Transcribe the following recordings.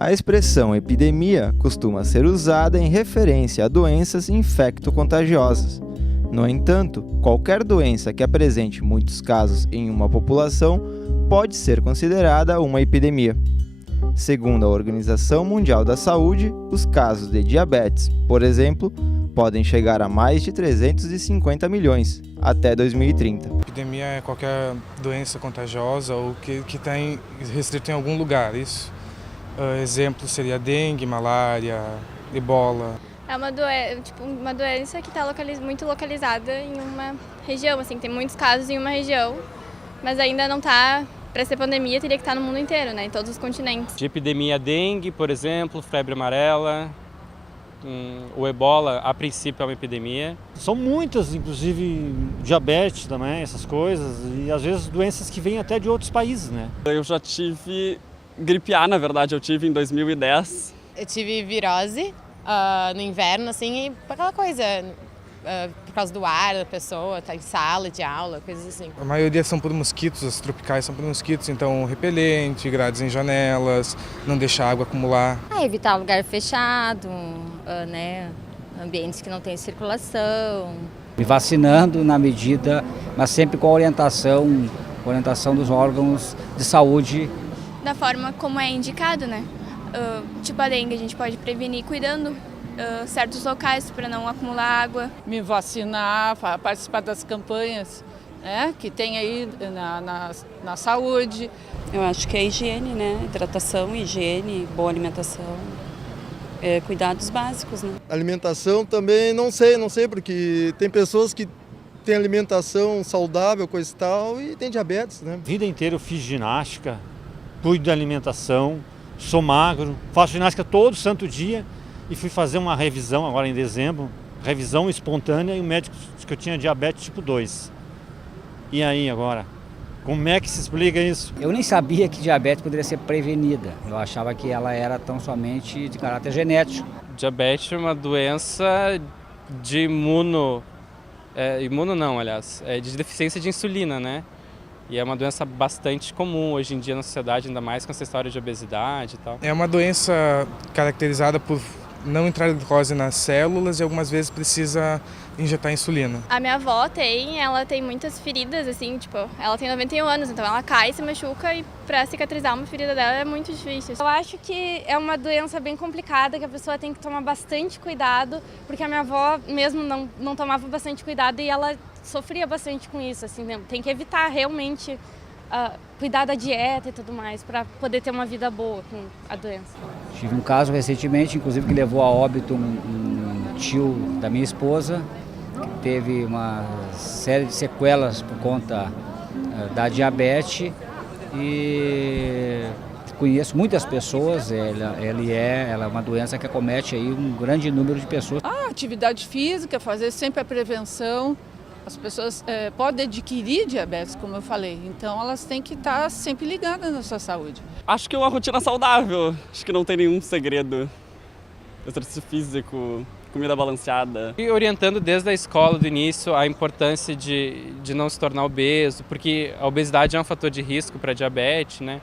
A expressão epidemia costuma ser usada em referência a doenças infecto-contagiosas. No entanto, qualquer doença que apresente muitos casos em uma população pode ser considerada uma epidemia. Segundo a Organização Mundial da Saúde, os casos de diabetes, por exemplo, podem chegar a mais de 350 milhões até 2030. Epidemia é qualquer doença contagiosa ou que está restrita em algum lugar. Isso. Exemplo seria dengue, malária, ebola. É uma doença que está muito localizada em uma região, assim, tem muitos casos em uma região, mas ainda não está, para ser pandemia, teria que estar no mundo inteiro, né, em todos os continentes. De epidemia dengue, por exemplo, febre amarela, o ebola, a princípio é uma epidemia. São muitas, inclusive diabetes também, essas coisas, e às vezes doenças que vêm até de outros países, né? Eu já tive gripe A, na verdade, eu tive em 2010. Eu tive virose no inverno, assim, e aquela coisa, por causa do ar da pessoa, tá em sala de aula, coisas assim. A maioria são por mosquitos, as tropicais são por mosquitos, então repelente, grades em janelas, não deixar a água acumular. Evitar lugar fechado, né, ambientes que não tem circulação. Me vacinando na medida, mas sempre com a orientação dos órgãos de saúde. Da forma como é indicado, né? Tipo a dengue, a gente pode prevenir cuidando certos locais para não acumular água. Me vacinar, participar das campanhas, né, que tem aí na saúde. Eu acho que é higiene, né? Hidratação, higiene, boa alimentação, cuidados básicos, né? Alimentação também não sei, porque tem pessoas que têm alimentação saudável, coisa e tal, e tem diabetes, né? A vida inteira eu fiz ginástica, cuido da alimentação, sou magro, faço ginástica todo santo dia e fui fazer uma revisão agora em dezembro, revisão espontânea, e o médico disse que eu tinha diabetes tipo 2. E aí agora? Como é que se explica isso? Eu nem sabia que diabetes poderia ser prevenida. Eu achava que ela era tão somente de caráter genético. Diabetes é uma doença de de deficiência de insulina, né? E é uma doença bastante comum hoje em dia na sociedade, ainda mais com essa história de obesidade e tal. É uma doença caracterizada por não entrar glicose nas células e algumas vezes precisa injetar insulina. A minha avó ela tem muitas feridas, assim, tipo, ela tem 91 anos, então ela cai, se machuca e para cicatrizar uma ferida dela é muito difícil. Eu acho que é uma doença bem complicada, que a pessoa tem que tomar bastante cuidado, porque a minha avó mesmo não tomava bastante cuidado e ela sofria bastante com isso, assim, tem que evitar realmente cuidar da dieta e tudo mais, para poder ter uma vida boa com a doença. Tive um caso recentemente, inclusive, que levou a óbito um tio da minha esposa, que teve uma série de sequelas por conta da diabetes, e conheço muitas pessoas, ela é uma doença que acomete aí um grande número de pessoas. Atividade física, fazer sempre a prevenção. As pessoas podem adquirir diabetes, como eu falei, então elas têm que estar sempre ligadas na sua saúde. Acho que é uma rotina saudável, acho que não tem nenhum segredo. Exercício físico, comida balanceada. E orientando desde a escola, do início, a importância de não se tornar obeso, porque a obesidade é um fator de risco para diabetes, né?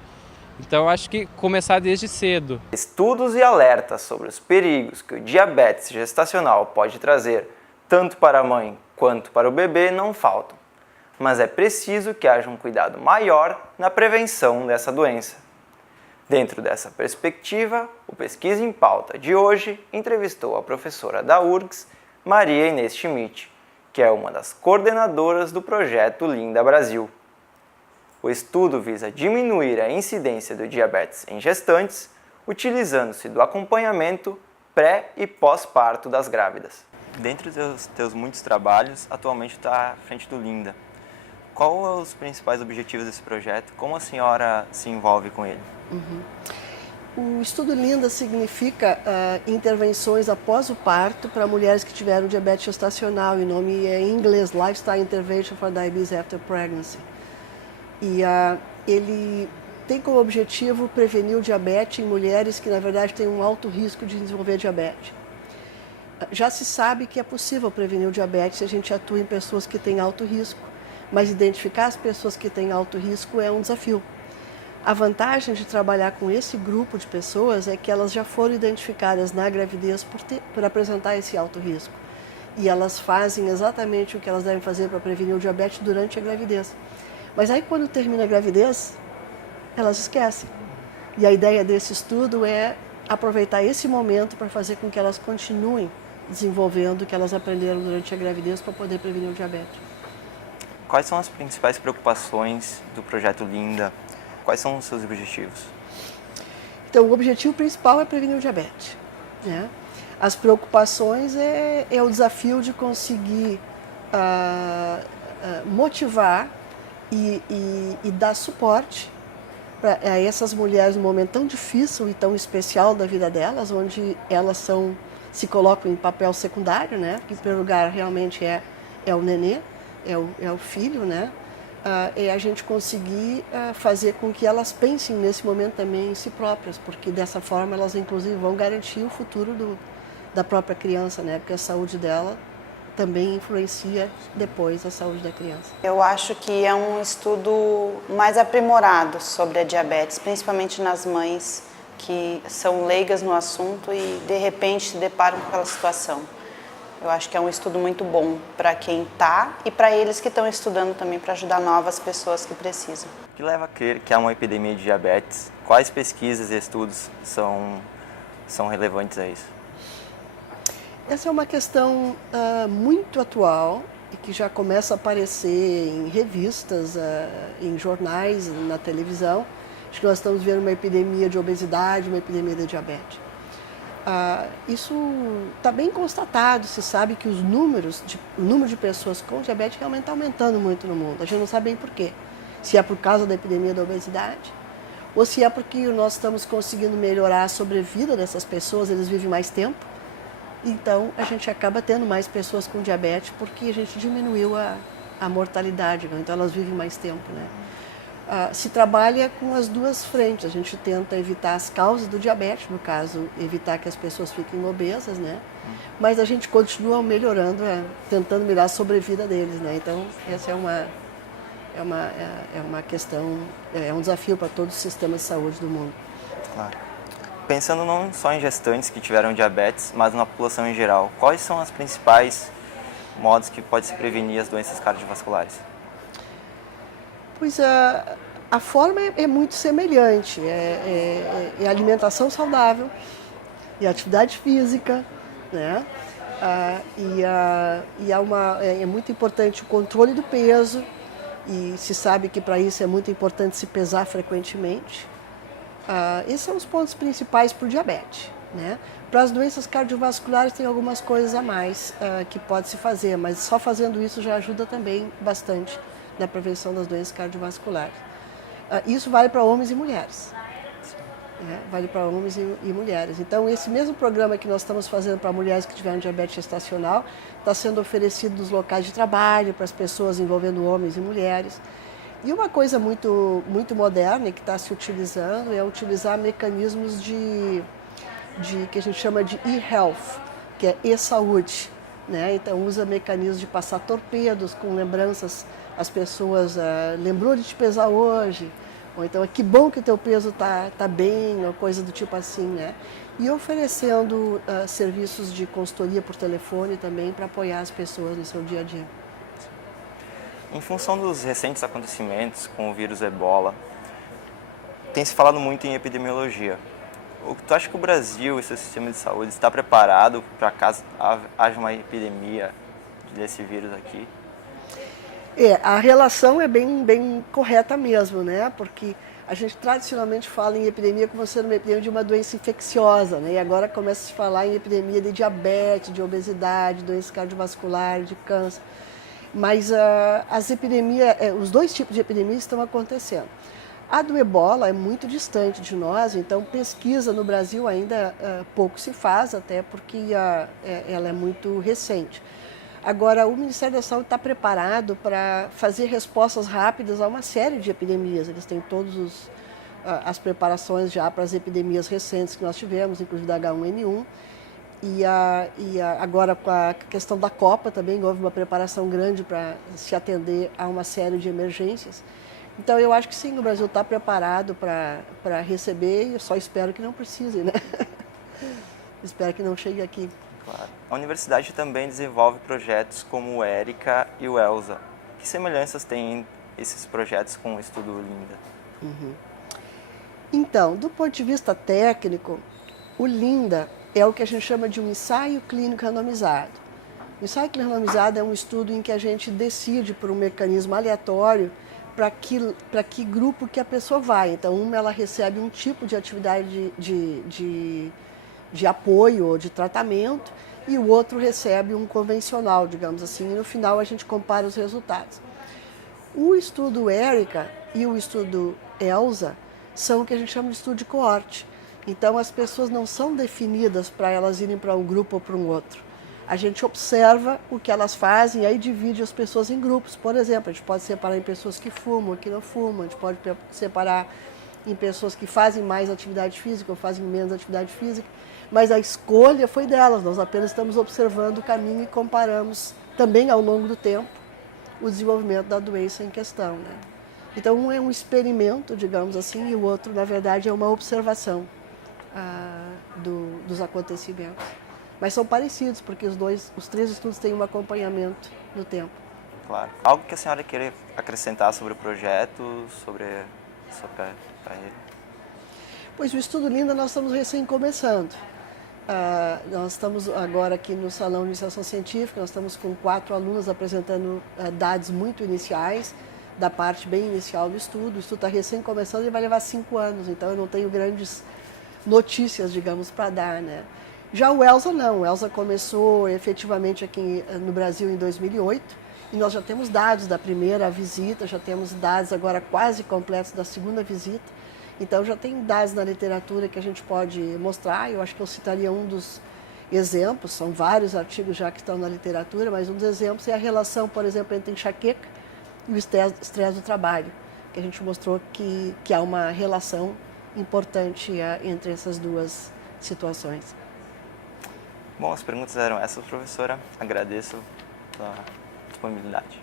Então acho que começar desde cedo. Estudos e alertas sobre os perigos que o diabetes gestacional pode trazer, tanto para a mãe quanto para o bebê, não faltam. Mas é preciso que haja um cuidado maior na prevenção dessa doença. Dentro dessa perspectiva, o Pesquisa em Pauta de hoje entrevistou a professora da URGS, Maria Inês Schmidt, que é uma das coordenadoras do projeto Linda Brasil. O estudo visa diminuir a incidência do diabetes em gestantes, utilizando-se do acompanhamento pré- e pós-parto das grávidas. Dentre os teus muitos trabalhos, atualmente está à frente do Linda. Qual são os principais objetivos desse projeto? Como a senhora se envolve com ele? O estudo Linda significa intervenções após o parto para mulheres que tiveram diabetes gestacional. O nome é em inglês, Lifestyle Intervention for Diabetes After Pregnancy. E ele tem como objetivo prevenir o diabetes em mulheres que, na verdade, têm um alto risco de desenvolver diabetes. Já se sabe que é possível prevenir o diabetes se a gente atua em pessoas que têm alto risco, mas identificar as pessoas que têm alto risco é um desafio. A vantagem de trabalhar com esse grupo de pessoas é que elas já foram identificadas na gravidez por apresentar esse alto risco. E elas fazem exatamente o que elas devem fazer para prevenir o diabetes durante a gravidez. Mas aí quando termina a gravidez, elas esquecem. E a ideia desse estudo é aproveitar esse momento para fazer com que elas continuem desenvolvendo o que elas aprenderam durante a gravidez para poder prevenir o diabetes. Quais são as principais preocupações do projeto Linda? Quais são os seus objetivos? Então, o objetivo principal é prevenir o diabetes, né? As preocupações é o desafio de conseguir motivar e dar suporte para essas mulheres num momento tão difícil e tão especial da vida delas, onde elas se colocam em papel secundário, né? Porque, em primeiro lugar, realmente é o nenê, é o filho, né? É a gente conseguir fazer com que elas pensem nesse momento também em si próprias, porque dessa forma elas inclusive vão garantir o futuro da própria criança, né? Porque a saúde dela também influencia depois a saúde da criança. Eu acho que é um estudo mais aprimorado sobre a diabetes, principalmente nas mães que são leigas no assunto e de repente se deparam com aquela situação. Eu acho que é um estudo muito bom para quem está e para eles que estão estudando também, para ajudar novas pessoas que precisam. O que leva a crer que há uma epidemia de diabetes? Quais pesquisas e estudos são relevantes a isso? Essa é uma questão muito atual e que já começa a aparecer em revistas, em jornais, na televisão. Acho que nós estamos vendo uma epidemia de obesidade, uma epidemia de diabetes. Isso está bem constatado, se sabe que o número de pessoas com diabetes realmente está aumentando muito no mundo. A gente não sabe bem por quê. Se é por causa da epidemia da obesidade, ou se é porque nós estamos conseguindo melhorar a sobrevida dessas pessoas, eles vivem mais tempo. Então, a gente acaba tendo mais pessoas com diabetes porque a gente diminuiu a mortalidade, né? Então elas vivem mais tempo, né? Se trabalha com as duas frentes. A gente tenta evitar as causas do diabetes, no caso, evitar que as pessoas fiquem obesas, né? Mas a gente continua melhorando, tentando melhorar a sobrevida deles, né? Então, essa é uma questão, é um desafio para todos os sistemas de saúde do mundo. Claro. Pensando não só em gestantes que tiveram diabetes, mas na população em geral, quais são os principais modos que pode se prevenir as doenças cardiovasculares? Pois a forma é muito semelhante, é alimentação saudável e atividade física, né? É muito importante o controle do peso e se sabe que para isso é muito importante se pesar frequentemente. Esses são os pontos principais para o diabetes, né? Para as doenças cardiovasculares tem algumas coisas a mais que pode se fazer, mas só fazendo isso já ajuda também bastante na prevenção das doenças cardiovasculares. Isso vale para homens e mulheres. Né? Vale para homens e mulheres. Então, esse mesmo programa que nós estamos fazendo para mulheres que tiveram diabetes gestacional está sendo oferecido nos locais de trabalho para as pessoas envolvendo homens e mulheres. E uma coisa muito, muito moderna que está se utilizando é utilizar mecanismos que a gente chama de e-health, que é e-saúde. Né? Então, usa mecanismos de passar torpedos com lembranças. As pessoas lembrou de te pesar hoje, ou então que bom que o teu peso tá bem, ou coisa do tipo assim, né? E oferecendo serviços de consultoria por telefone também para apoiar as pessoas no seu dia a dia. Em função dos recentes acontecimentos com o vírus Ebola, tem se falado muito em epidemiologia. Tu acha que o Brasil e seu sistema de saúde está preparado para caso haja uma epidemia desse vírus aqui? A relação é bem correta mesmo, né? Porque a gente tradicionalmente fala em epidemia como sendo uma epidemia de uma doença infecciosa, né? E agora começa a se falar em epidemia de diabetes, de obesidade, doença cardiovascular, de câncer. Mas as epidemias, os dois tipos de epidemias estão acontecendo. A do Ebola é muito distante de nós, então pesquisa no Brasil ainda pouco se faz, até porque ela é muito recente. Agora, o Ministério da Saúde está preparado para fazer respostas rápidas a uma série de epidemias. Eles têm todas as preparações já para as epidemias recentes que nós tivemos, inclusive da H1N1. Agora, com a questão da Copa, também houve uma preparação grande para se atender a uma série de emergências. Então, eu acho que sim, o Brasil está preparado para receber e eu só espero que não precise, né? Espero que não chegue aqui. Claro. A universidade também desenvolve projetos como o ERICA e o ELSA. Que semelhanças têm esses projetos com o Estudo Linda? Então, do ponto de vista técnico, o LINDA é o que a gente chama de um ensaio clínico randomizado. O ensaio clínico randomizado é um estudo em que a gente decide por um mecanismo aleatório para que grupo que a pessoa vai. Então, ela recebe um tipo de atividade de apoio ou de tratamento e o outro recebe um convencional, digamos assim, e no final a gente compara os resultados. O estudo ERICA e o estudo ELSA são o que a gente chama de estudo de coorte. Então, as pessoas não são definidas para elas irem para um grupo ou para um outro. A gente observa o que elas fazem e aí divide as pessoas em grupos. Por exemplo, a gente pode separar em pessoas que fumam e que não fumam, a gente pode separar em pessoas que fazem mais atividade física ou fazem menos atividade física, mas a escolha foi delas, nós apenas estamos observando o caminho e comparamos também ao longo do tempo o desenvolvimento da doença em questão, né? Então, um é um experimento, digamos assim, e o outro, na verdade, é uma observação dos acontecimentos. Mas são parecidos, porque os três estudos têm um acompanhamento no tempo. Claro. Algo que a senhora queira acrescentar sobre o projeto, sobre a sua carreira? Pois o Estudo Linda nós estamos recém começando. Nós estamos agora aqui no Salão de Iniciação Científica, nós estamos com 4 alunos apresentando dados muito iniciais, da parte bem inicial do estudo. O estudo está recém começando e vai levar 5 anos, então eu não tenho grandes notícias, digamos, para dar, né? Já o ELSA não, o ELSA começou efetivamente aqui no Brasil em 2008 e nós já temos dados da primeira visita, já temos dados agora quase completos da segunda visita, então já tem dados na literatura que a gente pode mostrar. Eu acho que eu citaria um dos exemplos, são vários artigos já que estão na literatura, mas um dos exemplos é a relação, por exemplo, entre enxaqueca e o estresse do trabalho, que a gente mostrou que há uma relação importante entre essas duas situações. Bom, as perguntas eram essas, professora. Agradeço a disponibilidade.